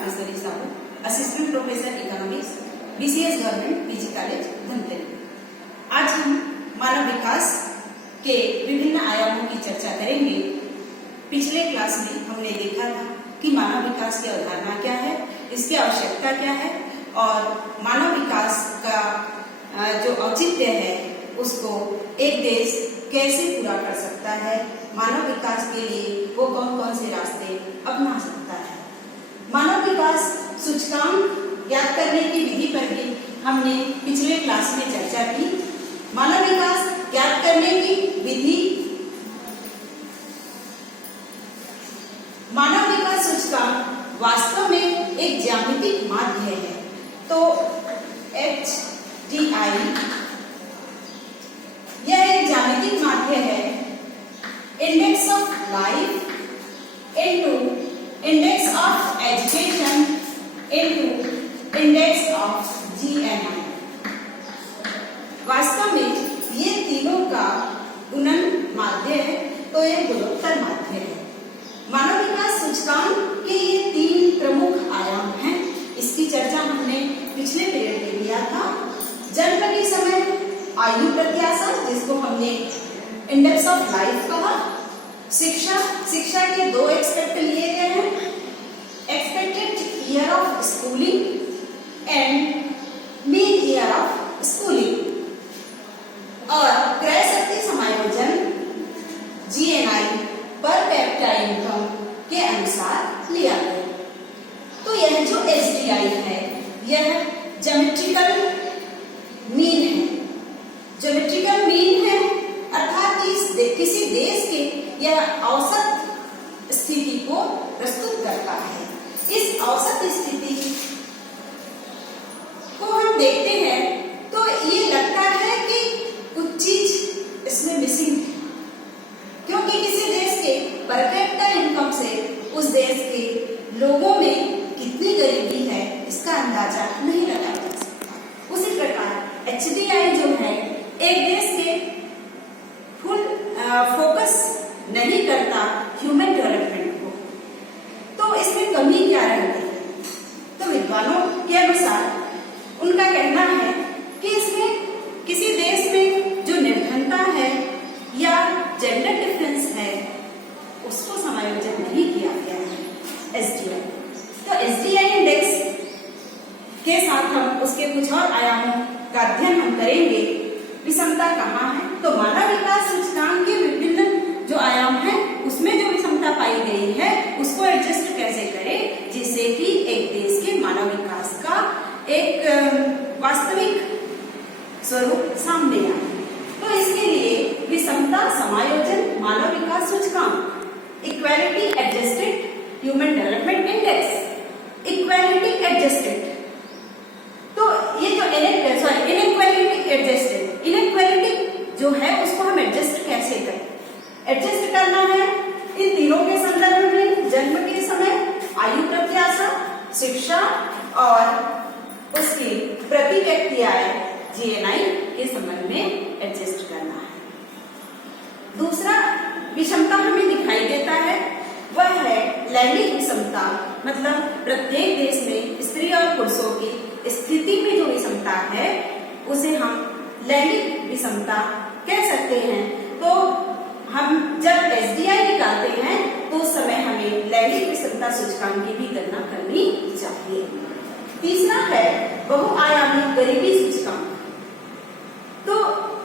Rajeshwari Sahu, assistant professor economics, BCS government PG college Dhamtari. आज हम मानव विकास के विभिन्न आयामों की चर्चा करेंगे। पिछले क्लास में हमने देखा था कि मानव विकास की अवधारणा क्या है, इसकी आवश्यकता क्या है और मानव विकास का जो औचित्य है उसको एक देश कैसे पूरा कर सकता है, मानव विकास के लिए वो कौन कौन से रास्ते अपना सकता है। मानव विकास सूचकांक ज्ञात करने की विधि पर भी हमने पिछले क्लास में चर्चा की। मानव विकास ज्ञात करने की विधि, मानव विकास सूचकांक वास्तव में एक ज्यामितीय माध्य है। तो HDI यह एक ज्यामितीय माध्य है। Index of life into index of education into index of GNI। वास्तव में ये तीनों का गुणन माध्य है, तो ये गुणोत्तर माध्य है। मानव विकास सूचकांक के ये तीन प्रमुख आयाम हैं। इसकी चर्चा हमने पिछले पीरियड में किया था। जन्म के समय आयु प्रत्याशा, जिसको हमने इंडेक्स ऑफ लाइफ कहा। शिक्षा के दो एक्सपेक्ट लिए गए हैं, expected year of schooling and mean year of schooling. और क्रय शक्ति समायोजन GNI पर कैपिटा इनकम के अनुसार लिया गया। तो यह जो HDI है यह ज्योमेट्रिकल मीन है। ज्योमेट्रिकल मीन है अर्थात किसी देश के यह औसत स्थिति को प्रस्तुत करता है। इस औसत स्थिति को हम देखते हैं तो ये लगता है कि कुछ चीज इसमें मिसिंग है, क्योंकि किसी देश के पर कैपिटा इनकम से उस देश के लोगों में कितनी गरीबी है इसका अंदाजा नहीं लगाया जा सकता। उसी प्रकार HDI जो है एक देश के फुल फोकस नहीं करता ह्यूमन डेवलपमेंट को। तो इसमें कमी क्या रहती है? तो विद्वानों के अनुसार उनका कहना है कि इसमें किसी देश में जो निर्धनता है या जेंडर डिफरेंस है उसको समायोजन नहीं किया गया है HDI। तो HDI इंडेक्स के साथ हम उसके कुछ और आयामों का अध्ययन हम करेंगे। विषमता कहाँ है? तो मानव विकास सूचकांक के विभिन्न जो आयाम हैं उसमें जो विषमता पाई गई है उसको एडजस्ट कैसे करें जिससे कि एक देश के मानव विकास का एक वास्तविक स्वरूप सामने आए। तो इसके लिए विषमता समायोजन मानव विकास सूचकांक, equality adjusted human development index, equality adjusted. तो ये जो इनइक्वालिटी एडजस्टेड, इनइक्वालिटी जो है उसको हम एडजस्ट कैसे करें? एडजस्ट करना है इन तीनों के संदर्भ में, जन्म के समय, आयु प्रत्याशा, शिक्षा और उसकी प्रति व्यक्ति आय GNI के संबंध में एडजस्ट करना है। दूसरा विषमता हमें दिखाई देता है वह है लैंगिक विषमता, मतलब प्रत्येक देश में स्त्री और पुरुषों की स्थिति में जो विषमता है उसे हम लैंगिक विषमता कह सकते हैं। तो हम जब HDI निकालते हैं तो उस समय हमें लैंगिक विषमता सूचकांक की भी गणना करनी चाहिए। तीसरा है बहुआयामी गरीबी सूचकांक। तो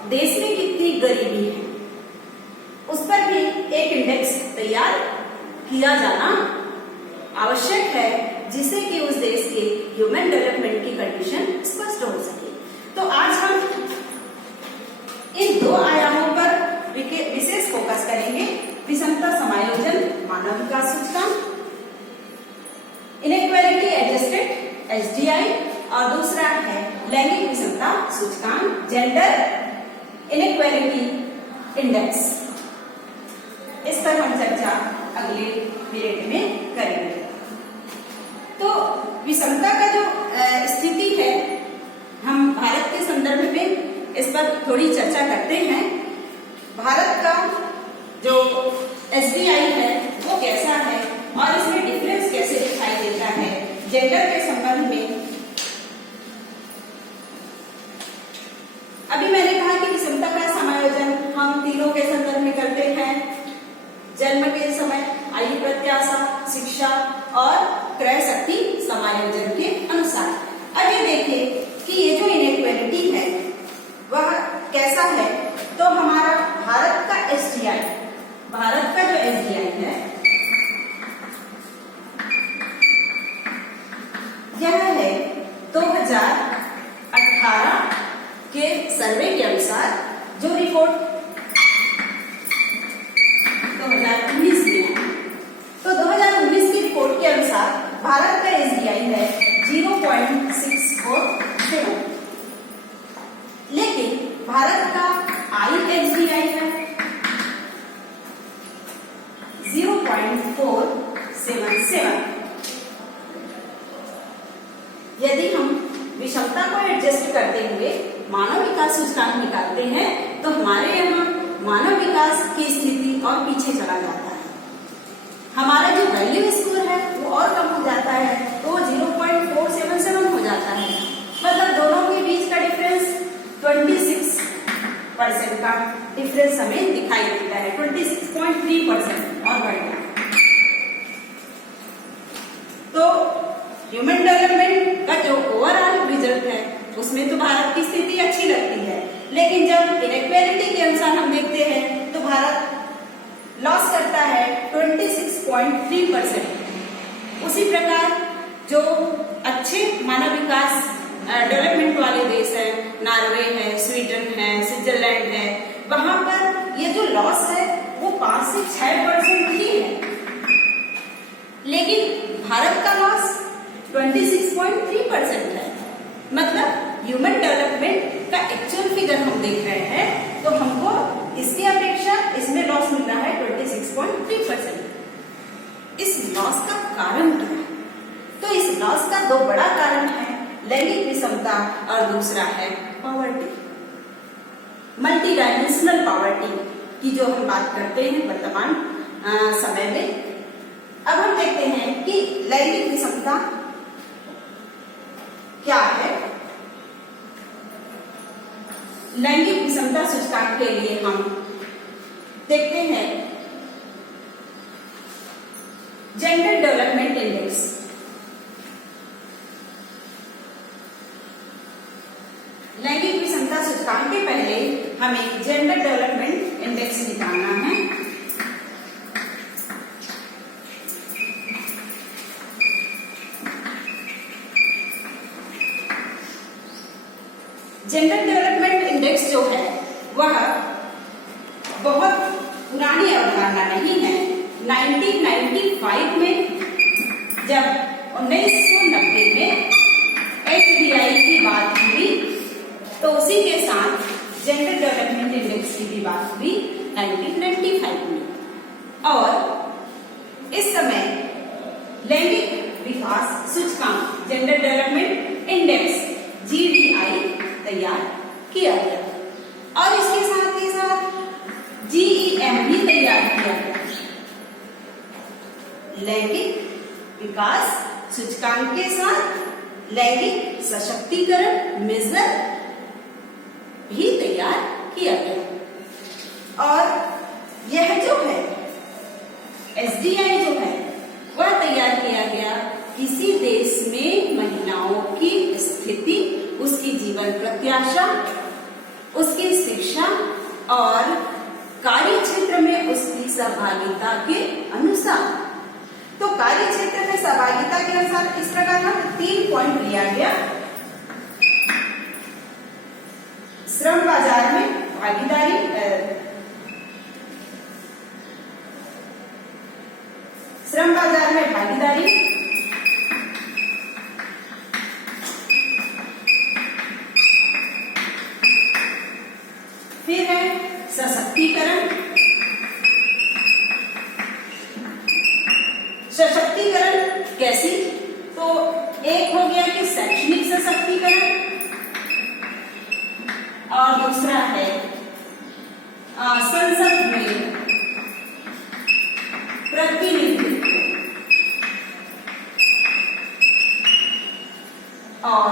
देश में कितनी गरीबी है उस पर भी एक इंडेक्स तैयार किया जाना आवश्यक है जिससे कि उस देश के ह्यूमन डेवलपमेंट की कंडीशन स्पष्ट हो सके। तो आज हम इन दो आयामों पर विशेष फोकस करेंगे। विषमता समायोजन मानव विकास सूचकांक, इनइक्वालिटी एडजस्टेड HDI और दूसरा है लैंगिक विषमता सूचकांक जेंडर इनइक्वालिटी इंडेक्स। इस पर हम चर्चा अगले पीरियड में करेंगे। तो विषमता का जो स्थिति है हम भारत के संदर्भ में इस पर थोड़ी चर्चा करते हैं। भारत का जो HDI है वो कैसा है और इसमें डिफरेंस कैसे दिखाई देता है जेंडर के संबंध में अभी मैंने कहा कि विषमता का समायोजन हम तीनों के संदर्भ में करते हैं, जन्म के समय, आयु प्रत्याशा, शिक्षा और क्रय शक्ति समायोजन के अनुसार। अब ये देखिए कि ये जो इनइक्वालिटी है वह कैसा है। तो हमारा भारत का एसडीआई, भारत का जो एसडीआई है यह है 2018 के सर्वे के अनुसार, जो रिपोर्ट 2019 में, तो 2019 की रिपोर्ट के अनुसार भारत का एसडीआई है 0.647, लेकिन भारत का आईएसडीआई है 0.477। यदि हम विषमता को एडजस्ट करते हुए मानव विकास सूचकांक निकालते हैं तो हमारे यहाँ मानव विकास की स्थिति और पीछे चला जाता है। हमारा जो वैल्यू स्कोर है वो और कम हो जाता है, तो 0.477 हो जाता है। मतलब दोनों के बीच का डिफरेंस 26% का डिफरेंस हमें दिखाई देता है, 26.3% और बढ़ गया। तो ह्यूमन डेवलपमेंट का जो ओवरऑल रिजल्ट है उसमें तो भारत की स्थिति अच्छी लगती है, लेकिन जब इनइक्वालिटी के अनुसार हम देखते हैं तो भारत लॉस करता है 26.3%। उसी प्रकार जो अच्छे मानव विकास डेवलपमेंट वाले देश है, नॉर्वे है, स्वीडन है, स्विट्जरलैंड है, वहां पर ये जो लॉस है वो 5 से 6% ही है, लेकिन भारत का लॉस 26.3% है। मतलब ह्यूमन डेवलपमेंट का एक्चुअल फिगर हम देख रहे हैं तो हमको इसकी अपेक्षा इसमें लॉस मिल रहा है 26.3%। इस लॉस का कारण क्या है? तो इस लॉस का दो बड़ा कारण है, लैंगिक विषमता और दूसरा है पॉवर्टी, मल्टी डायमेंशनल पॉवर्टी की जो हम बात करते हैं वर्तमान समय में। अब हम देखते हैं कि लैंगिक विषमता क्या है। लैंगिक विषमता सूचकांक के लिए हम देखते हैं जेंडर डेवलपमेंट इंडेक्स। लैंगिक विषमता सूचकांक के पहले हमें जेंडर डेवलपमेंट इंडेक्स निकालना है। जेंडर डेवलपमेंट इंडेक्स जो है वह बहुत पुरानी अवधारणा नहीं है। 1995 में जब 1990 में एचडीआई की बात हुई तो उसी के साथ जेंडर डेवलपमेंट इंडेक्स की भी बात हुई 1995 में। और इस समय लैंगिक विकास सूचकांक जेंडर डेवलपमेंट इंडेक्स जीडीआई तैयार किया गया और इसके साथ ही साथ जीईएम भी तैयार किया गया। लैंगिक विकास सूचकांक के साथ लैंगिक सशक्तिकरण मेजर भी तैयार किया गया। और यह जो है एसडीआई जो है वह तैयार किया गया किसी देश में महिलाओं की स्थिति, उसकी जीवन प्रत्याशा, उसकी शिक्षा और कार्य क्षेत्र में उसकी सहभागिता के अनुसार। तो कार्य क्षेत्र में सहभागिता के अनुसार इस प्रकार हम 3 पॉइंट लिया गया। श्रम बाजार में भागीदारी, श्रम बाजार में भागीदारी, फिर है सशक्तिकरण। सशक्तिकरण कैसी? तो एक हो गया कि शैक्षणिक सशक्तिकरण और दूसरा है संसद में प्रतिनिधित्व। और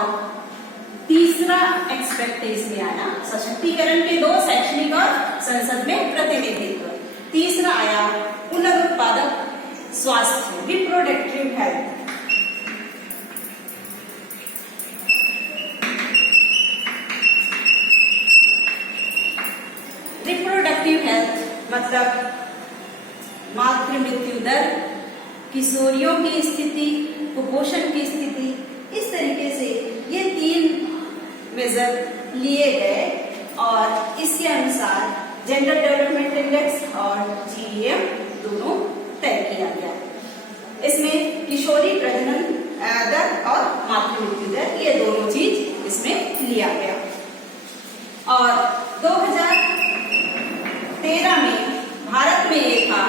तीसरा एक्सपेक्ट इसमें आया सशक्तिकरण के 2 शैक्षणिक और संसद में प्रतिनिधित्व। तीसरा आया पुनरुत्पादक स्वास्थ्य, रिप्रोडक्टिव हेल्थ। रिप्रोडक्टिव हेल्थ मतलब मातृ मृत्यु दर, किशोरियों की स्थिति, कुपोषण की स्थिति, इस तरीके से ये 3 मेजर लिए गए और इसके अनुसार जेंडर डेवलपमेंट इंडेक्स और GEM दोनों तय किया गया। इसमें किशोरी प्रजनन दर और मातृ मृत्यु दर, ये दोनों चीज इसमें लिया गया। और 2013 में भारत में ये था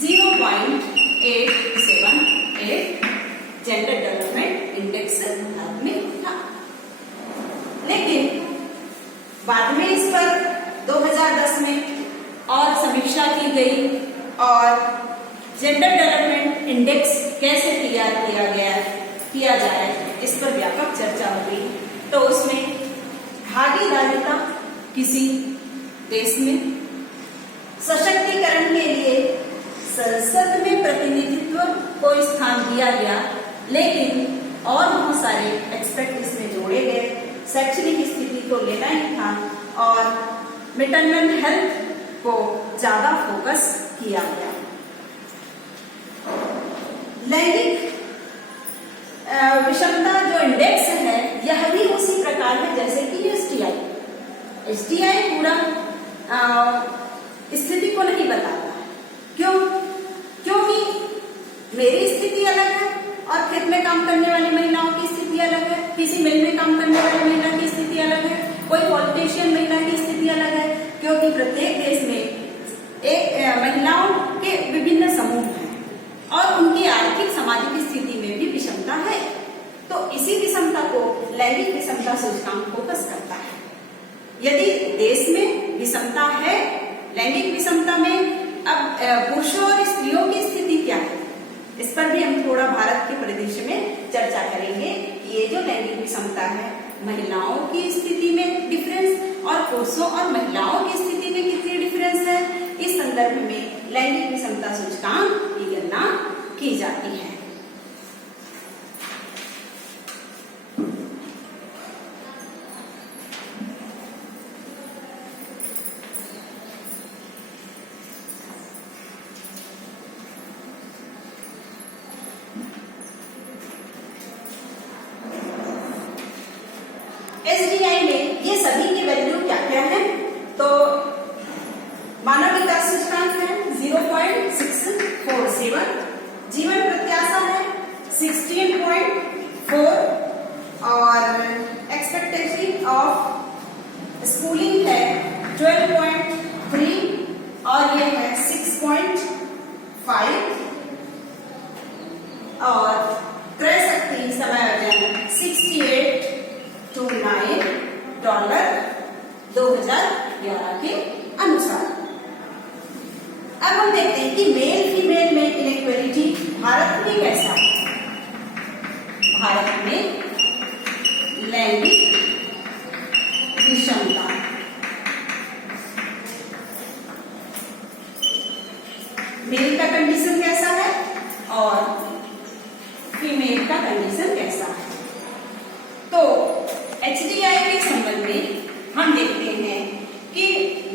0.878 जेंडर डेवलपमेंट इंडेक्स भारत में था। लेकिन बाद में इस पर 2010 में और समीक्षा की गई और जेंडर डेवलपमेंट इंडेक्स कैसे तैयार किया जाए, इस पर व्यापक चर्चा हो गई। तो उसमें भागीदारिता किसी देश में, सशक्तिकरण के लिए संसद में प्रतिनिधित्व को स्थान दिया गया, लेकिन और बहुत सारे एक्सपेक्ट इसमें जोड़े गए। शैक्षणिक स्थिति तो लेना ही था और मैटरनल हेल्थ को ज्यादा फोकस किया गया। लैंगिक विषमता जो इंडेक्स है, यह भी उसी प्रकार है जैसे कि STI पूरा स्थिति को नहीं बताता। क्यों? क्योंकि मेरी स्थिति अलग है और खेत में काम करने वाली महिलाओं की स्थिति अलग है, किसी मिल में काम करने वाली महिला की स्थिति अलग है, कोई पॉलिटिशियन महिला की स्थिति अलग है, क्योंकि प्रत्येक देश में एक महिलाओं के विभिन्न समूह हैं और उनकी आर्थिक सामाजिक स्थिति में भी विषमता है। तो इसी विषमता को लैंगिक विषमता सूचकांक फोकस करता है। यदि देश में विषमता है, लैंगिक विषमता में अब पुरुषों और स्त्रियों की स्थिति क्या है, इस पर भी हम थोड़ा भारत के परिदृश्य में चर्चा करेंगे। ये जो लैंगिक विषमता है, महिलाओं की स्थिति में डिफरेंस और पुरुषों और महिलाओं की स्थिति में कितनी डिफरेंस है, इस संदर्भ में लैंगिक विषमता सूचकांक की गणना की जाती है। SDI में ये सभी के वैल्यू क्या क्या है? तो मानव विकास सूचकांक है 0.647, जीवन प्रत्याशा है 16.4 और एक्सपेक्टेशन ऑफ स्कूलिंग है 12.3 और ये है 6.5 और क्रय शक्ति समायोजन 68 to $9 2011 के अनुसार। अब हम देखते हैं कि मेल फीमेल में इनइक्वालिटी भारत में कैसा है। भारत में लैंगिक विषमता मेल का कंडीशन कैसा है और फीमेल का कंडीशन कैसा है। तो HDI के संबंध में हम देखते हैं कि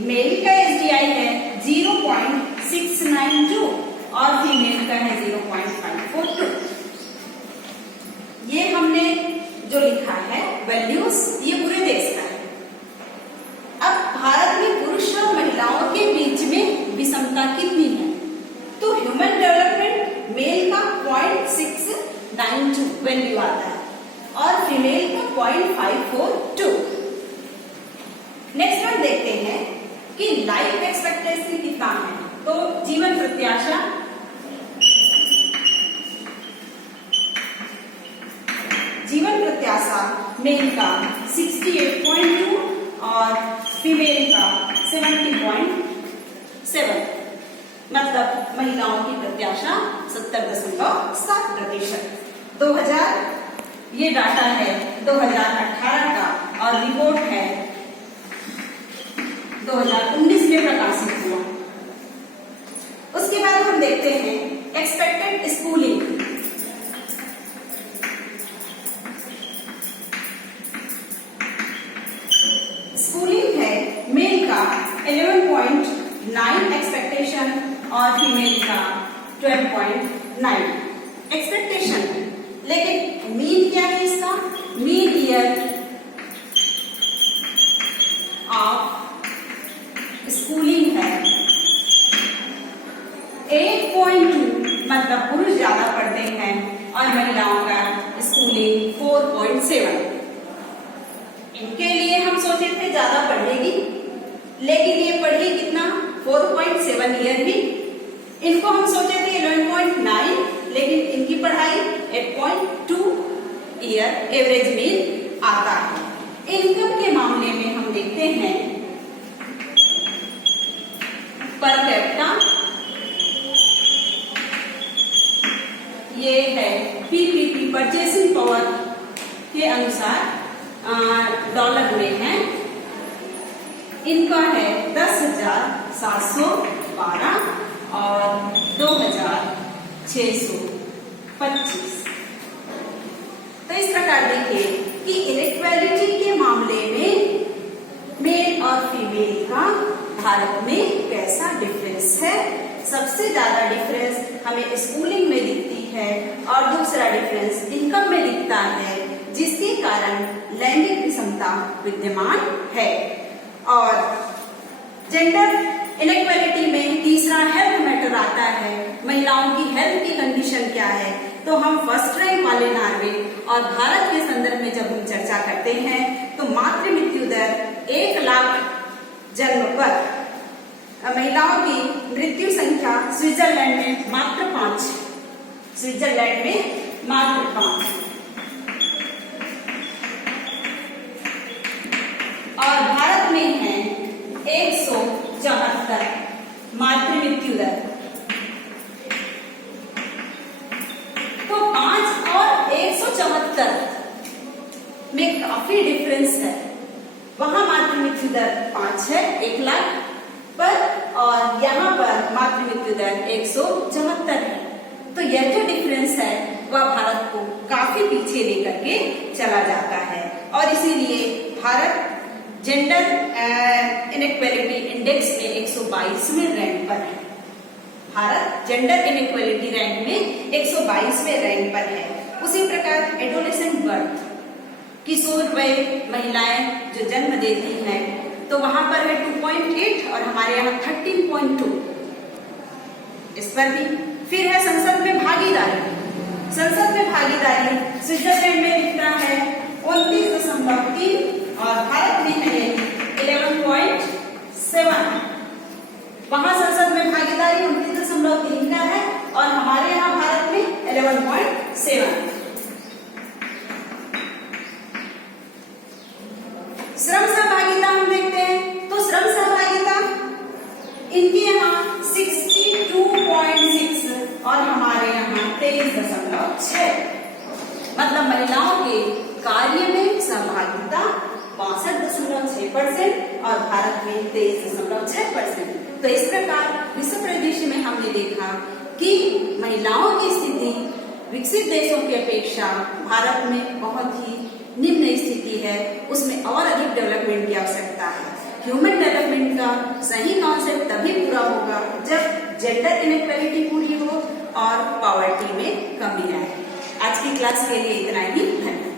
मेल का HDI है 0.692 और फीमेल का है 0.542। ये हमने जो लिखा है वैल्यूज, ये पूरे देश का है। अब भारत में पुरुष और महिलाओं के बीच में विषमता कितनी है? तो ह्यूमन डेवलपमेंट मेल का 0.692 वैल्यू आता है और फीमेल का 0.542। नेक्स्ट हम देखते हैं कि लाइफ एक्सपेक्टेंसी कितना है। तो जीवन प्रत्याशा मेल का 68.2 और फीमेल का 70.7, मतलब महिलाओं की प्रत्याशा 70.7%। ये डाटा है 2018 का और रिपोर्ट है 2019 में प्रकाशित हुआ। उसके बाद हम देखते हैं एक्सपेक्टेड स्कूलिंग। स्कूलिंग है मेल का 11.9 एक्सपेक्टेशन और फीमेल का 12.9 एक्सपेक्टेशन है। लेकिन मीन क्या है इसका? मीन ईयर ऑफ स्कूलिंग है 8.2, मतलब पुरुष ज्यादा पढ़ते हैं और महिलाओं का स्कूलिंग 4.7। इनके लिए हम सोचे थे ज्यादा पढ़ेगी, लेकिन ये पढ़ी कितना? 4.7 ईयर ही। इनको हम सोचे थे 11.9, लेकिन इनकी पढ़ाई 8.2 ईयर एवरेज मीन आता है। इनकम के मामले में हम देखते हैं पर कैपिटा, ये है पीपीपी परचेसिंग पावर के अनुसार डॉलर में है। इनका है 10,712 और 2,625। तो इस प्रकार देखिए कि इनइक्वालिटी के मामले में मेल और फीमेल का भारत में कैसा डिफरेंस है। सबसे ज्यादा डिफरेंस हमें स्कूलिंग में दिखती है और दूसरा डिफरेंस इनकम में दिखता है, जिसके कारण लैंगिक विषमता विद्यमान है। और जेंडर इनइक्वालिटी में तीसरा हेल्थ मैटर आता है। महिलाओं की हेल्थ की कंडीशन क्या है? तो हम फर्स्ट रैंक वाले नॉर्वे और भारत के संदर्भ में जब हम चर्चा करते हैं तो मातृ मृत्यु दर 1 लाख जन्म पर महिलाओं की मृत्यु संख्या स्विट्जरलैंड में मात्र 5, स्विट्जरलैंड में मात्र 5 और भारत में है 174 मातृ मृत्यु दर। तो 5 और 174 में काफी डिफरेंस है। वहां मातृ मृत्यु दर 5 है 1 लाख पर और यहाँ पर मातृ मृत्यु दर 174 है। तो यह जो डिफरेंस है वह भारत को काफी पीछे लेकर के चला जाता है और इसीलिए भारत जेंडर इनइक्वालिटी इंडेक्स में 122वें रैंक पर है। भारत जेंडर इनइक्वालिटी रैंक में 122वें रैंक पर है। उसी प्रकार एडोलेसेंट बर्थ, किशोर वय महिलाएं जो जन्म देती हैं, तो वहां पर है 2.8 और हमारे यहाँ 13.2। इस पर भी फिर है संसद में भागीदारी। संसद में भागीदारी स्विट्जरलैंड में दिखता है 29.3 और भारत में है 11.7। वहां संसद में भागीदारी 29.3 का है और हमारे यहाँ भारत में 11.7। श्रम सहभागिता हम देखते हैं तो श्रम सहभागिता इनके यहाँ 62.6 और हमारे यहाँ 23.6, मतलब महिलाओं के कार्य में सहभागिता 62.6% और भारत में 23.6%। तो इस प्रकार विश्व परिदृश्य में हमने देखा कि महिलाओं की स्थिति विकसित देशों की अपेक्षा भारत में बहुत ही निम्न स्थिति है। उसमें और अधिक डेवलपमेंट की आवश्यकता है। ह्यूमन डेवलपमेंट का सही कॉन्सेप्ट तभी पूरा होगा जब जेंडर इनइक्वालिटी पूरी हो और पॉवर्टी में कमी आए। आज की क्लास के लिए इतना ही, धन्यवाद।